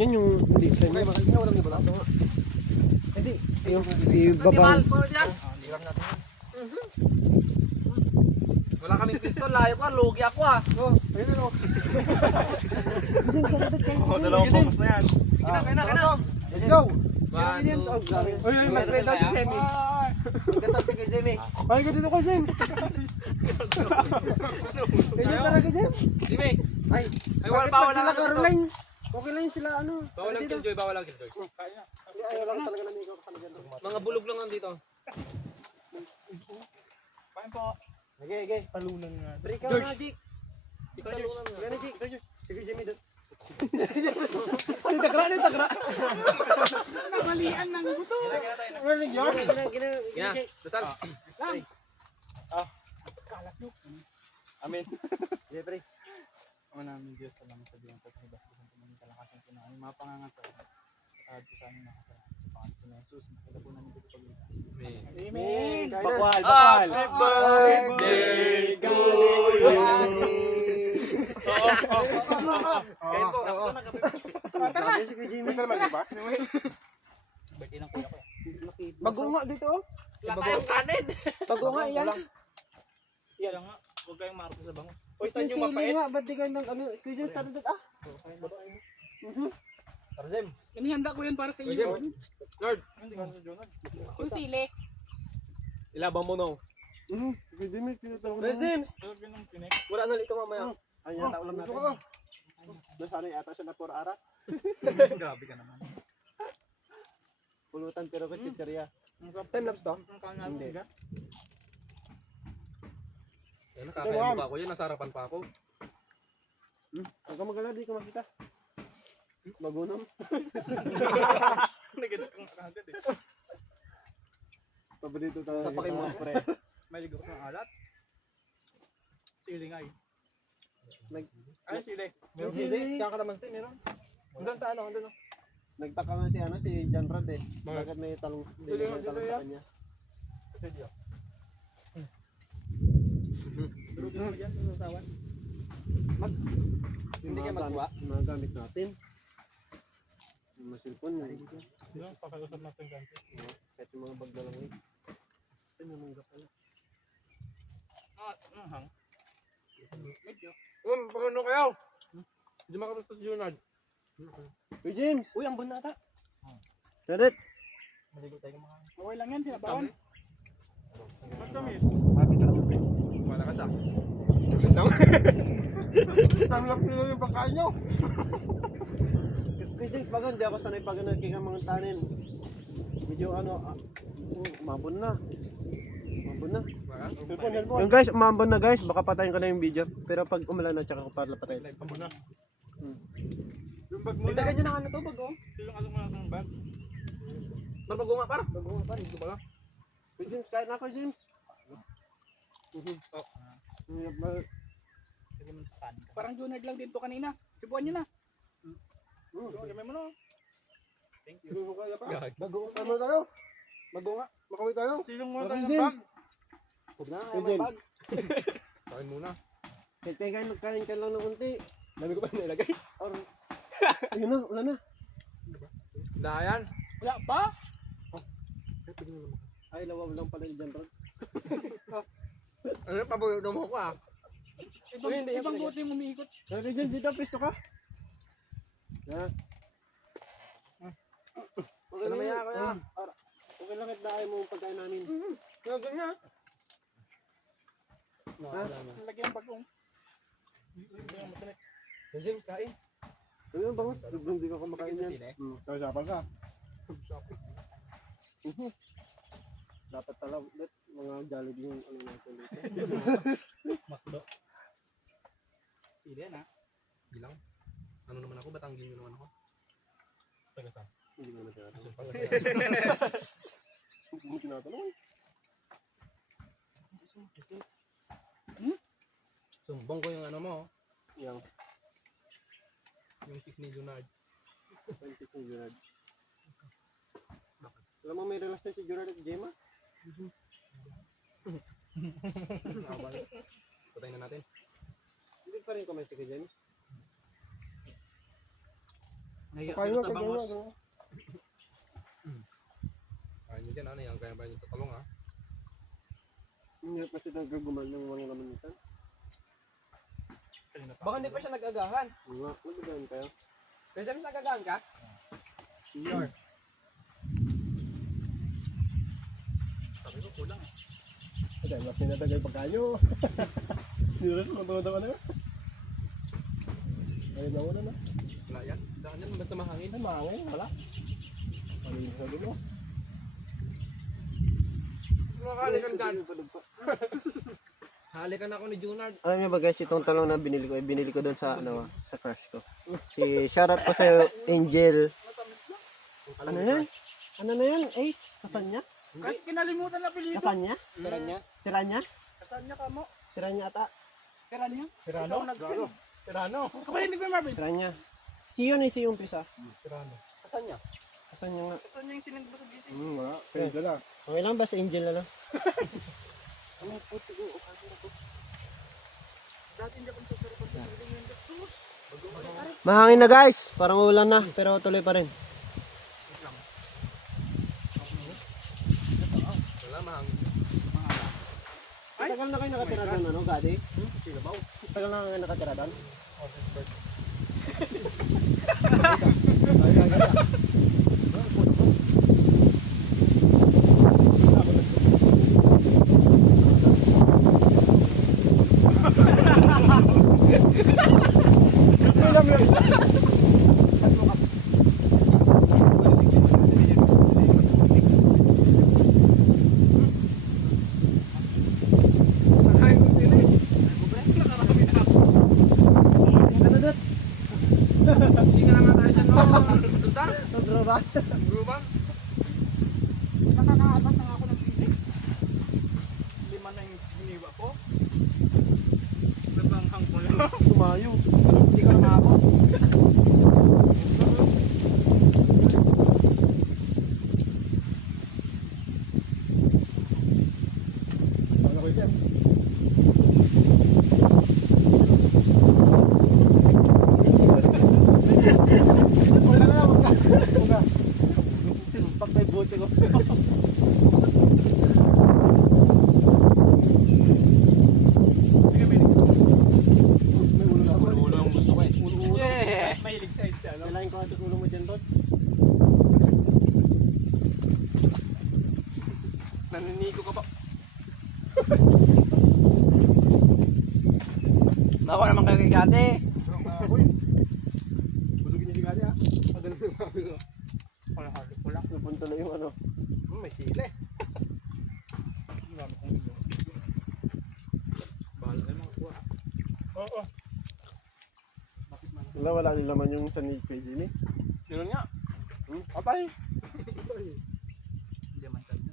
Yan yung hindi sa inyo. Makikita walang iba lang. Hindi, yung ibaba. Hiram natin. Wala kaming pistol, layo ko, lugi ako ah. Oh, ayun na no. Dalawang box na yan. Kina. Let's go. One, two, Uy, mag-play daw si Semi. Magkatap si Jimmy. Ay, ka dito ka, Sem. Ganyan talaga Jim. Jimmy. Ay, Bawal sila lang Caroline. Okay lang sila ano. Bawal ang killjoy, bawal ang killjoy. Ayaw lang talaga namin ikaw kasama dyan. Mga bulog lang nandito. Paano po? Okay. Talunan nga. Break out na, Jik. Talunan nga. Gani, Jik. Sige, Jimmy. Ay, tagra. Namalian ng buto. Kina, dasal. Amen. Okay, pre. Ama namin Diyos, salamat sa biyang po kahibas ko sa tumingin kalakasan ko na aming mga pangangatawan. Patawad ko sa aming makasalanan sa pangalan ko na Jesus, nakita po namin dito pagligtas. Amen. Kaya na. Bakwal. Happy birthday to you. Kain po. Sabi si Jimmy. Birthday ng kuya ko. Bago nga dito, oh. Wala tayong kanin. Bago nga yan. Kaya nga, huwag kayong marito sa bango. Uy, sili nga, ba't di ka ng ano, kuya, tara dito, ah. Tarzem. Inihanda ko yan para sa Jim. iyo. Lord, Hindi ka sa Jonah. Yung sili. ilabang mo no. Si Jimmy, tinatawag Hey, Sims. Tulog yun ng pinek. Wala na lito mamaya. Ay, yata ulam natin. Doon sana yata siya na puro ara. Grabe ka naman. Pulutan pero kay chicheria. Time lapse to? Ang kangal mo, Hindi. siga. Yan, nakakain mukha ko yan. Nasa harapan pa ako. Huwag ka magala, di ka makita. Magunom. Nagets kong agad eh. Paborito talaga. Sa pakin mo, pre. May ligo ng alat. Sili nga eh. Ay, sili. Meron sili, kakalamansi, meron. Doon sa ano, doon. Nagtaka nga si John Rod eh. Bakit may talong, Sili nga, may talong sili sa yan. kanya. Durog mo dyan sa sasawan. Hindi kayo magkuha? Mga gamit natin. Yung mga cellphone. Yung pakiusap natin ganito. Kahit yung mga bag na lang eh. Ay, namangga pala. Hang. Medyo. Pagano kayo? Hindi makarusto si Junard. Uy, James! Uy, ang bunata. Sadet! Maligo tayo mga. Okay lang yan, sinabawan. Ba't kami? Happy ka naman, pre. Wala ka sa. Tanggap nyo yung pagkain nyo! Uy, James, baga hindi ako sanay pag nagkinga mga tanin. Medyo umabon na. Yung guys, umambon na guys, baka patayin ko na yung video. Pero pag umulan na, tsaka ko para patayin. Amo na. Yung bag mo Dagdagan nyo ng ano to, bag, oh. Yung along mo ng bag. Magbago nga para. Bago nga para. Hindi ba ka? Uy, James, kahit na ako, James. Sige mo sa kanin. Parang Junard lang dito kanina. Sibuan nyo na. Gamay mo na. Thank you. Bago tayo. Bago nga. Makawin tayo. Silong mo Parang tayo ng James. bag. Huwag na, Hey, may Jen. bag. Kain muna. Kahit kain ka lang ng unti. Dami ko pa nilagay. Or, ayun na, wala na. Dayan. Wala pa? Ay, lawam lang pala yung John Rod. Ano yung paborito mo ko ah? Ibang bote yung umiikot. Pero dyan, dito, pisto ka. Ha? Okay Ano lang maya yan. kaya? Okay lang kahit daayin mo yung pagkain namin. Gagawin nga. Ha? Lagyan ang bagong. Yung matinik. James, kain. Ayun, bangus. Hindi ka kumakain yan. Tayo sapan ka. Dapat talaga ulit mga Jollibee yung ano natin dito. Makdo. Sili yan ha. Bilang. Ano naman ako? Batanggin nyo naman ako. Tagasan. Hindi mo na tinatanong. Hindi mo tinatanong eh. Sumbong ko yung ano mo. Yang, Yung chick ni Junard. pantik ni Gerard. Alam mo may relasyon si Gerard at Gemma? Patayin na natin. Hindi pa rin comment si James. Nahiya Kaya sila nga, sa kaya bangos. nga. Kaya nyo dyan, ano yan? Kaya ba yung tatalong ha? Ang hirap kasi nagagumal ng mga lamunitan. Baka hindi pa siya nag-agahan. Nga, nagagahan kayo. Kaya sabi nag-agahan ka? Senior. Sabi ko, kulang eh. Kaya mas pinatagay pagkanyo. Siniras, matuwa ka na. Ay, nawa na na. Wala yan. Daan yan, basta mahangin. Ay, mahangin, wala. Malinis na dulo. Halikan ka. Halikan ako ni Junard. Alam niyo ba guys, itong talong na binili ko doon sa ano, sa crush ko. Si shoutout ko sa Angel. Ano yan? Ano na yan? Ace? Kasanya? Kahit kinalimutan na pilito. Kasanya? Siranya. Siranya? Kasanya ka mo. Siranya ata. Siranya? Sirano? Nag-film. Sirano. Kapag hindi ko yung Marvin. Siranya. Si yun eh, si yung pisa. Sirano. Kasan niya? Kasanya nga. Kasanya yung sinend mo sa GC. Wala. Pwede na. Okay lang ba si Angel na lang? Ano puti ko? Dati hindi ako nasusurupan sa sarili ng sus. Mahangin na guys. Parang ulan na, pero tuloy pa rin. Wala, mahangin. Tagal na kayo nakatira doon, ano, Gadi? Silabaw. Tagal na kayo nakatira doon? Ano doon? Sige naman tayo dyan, no? Sultan? Sobra ba? Grubang? Nakakaabat na ako ng pili. Lima na yung hiniwa ko. Nabanghang ko lang. Tumayo. Hindi ka na ako. Ano ko dyan? Wala na, wag ka. Pag may bote ko. May ulo na ako. Ulo ang gusto ko eh. Yeah! Mahilig side siya, no? Kailangan ko ato ulo mo dyan, Tod. Naninigo ka pa. Nakuha naman kayo kay Gate. Busugin niya si Gadi, ah. Padala yung mami ko. Kalahali ko lang. Napunta na yung ano. May hile. Ang dami kong ilo. Bahala kayo mga kuha. Oo. Wala din laman yung sa need page ini. Sino niya? Atay. Hindi man kanya.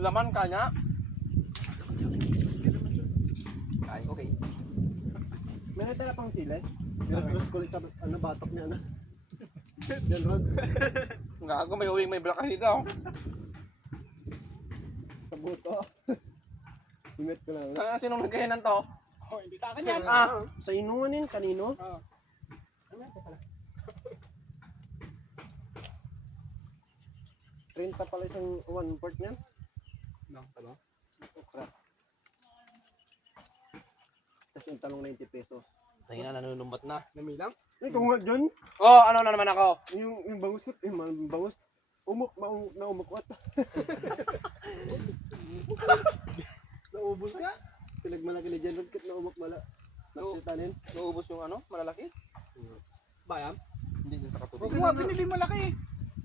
Laman ka niya. Kain ko kay. May natala pang sila eh. Ginastos ko ulit sa ano, batok niya na. Diyan, Rod. Gago, may uwing may black dito. Sa buto. Ingat ko lang. Sinong nagkahinan to? Oh, hindi sa akin yan. Sa inuman yun, kanino? Ah. Ano ito pala? 30 pala isang 1/4 niyan. No, talo. Okra. Tapos yung talong 90 pesos. Tingin na, nanunumbat na. Namilang? Eh, kung nga dyan, Oh, ano na naman ako? yung bangus ko, bangus, naumukwat. Naubos ka? Pinagmalaki ni Jan Rod, kat naumok mala. Naksitanin. Naubos yung ano, malalaki? Bayam? Hindi din sa Huwag katutin. mo nga binili malaki.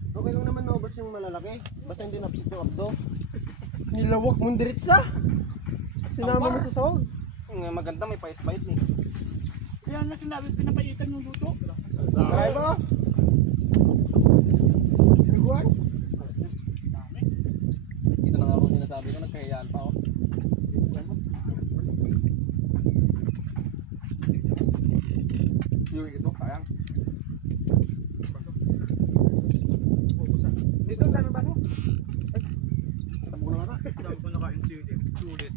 Okay lang naman naubos yung malalaki. Basta hindi napito-akdo. Nilawak mong diretsa. Sinama mo sa sahog. Maganda, may pait-pait eh. Kaya nga sinabi pinapaitan yung luto. Kaya ba? Higuan? Dami. Ito na nga ako sinasabi ko, nagkahiyaan pa ako. Yung ito, sayang. Dito, ang dami ba mo? Tabo na nga. Dami ko nakain silit. Sulit.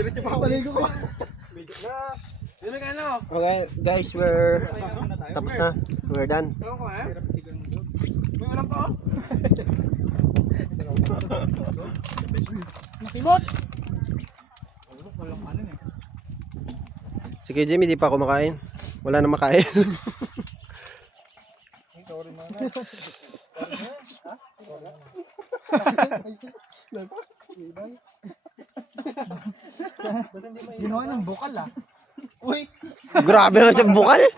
Diretso pa ako. Paligo ko. Sino ka ano? Okay, guys, we're tapos na. We're done. Ewan ko eh. Hirap tigang mo. May walang pa oh. Nasimot! Walang ano eh. Sige, Jimmy, di pa ako makain. Wala na makain. Sorry man. Ginawa ng bukal ah. Grabe naman siya bukal.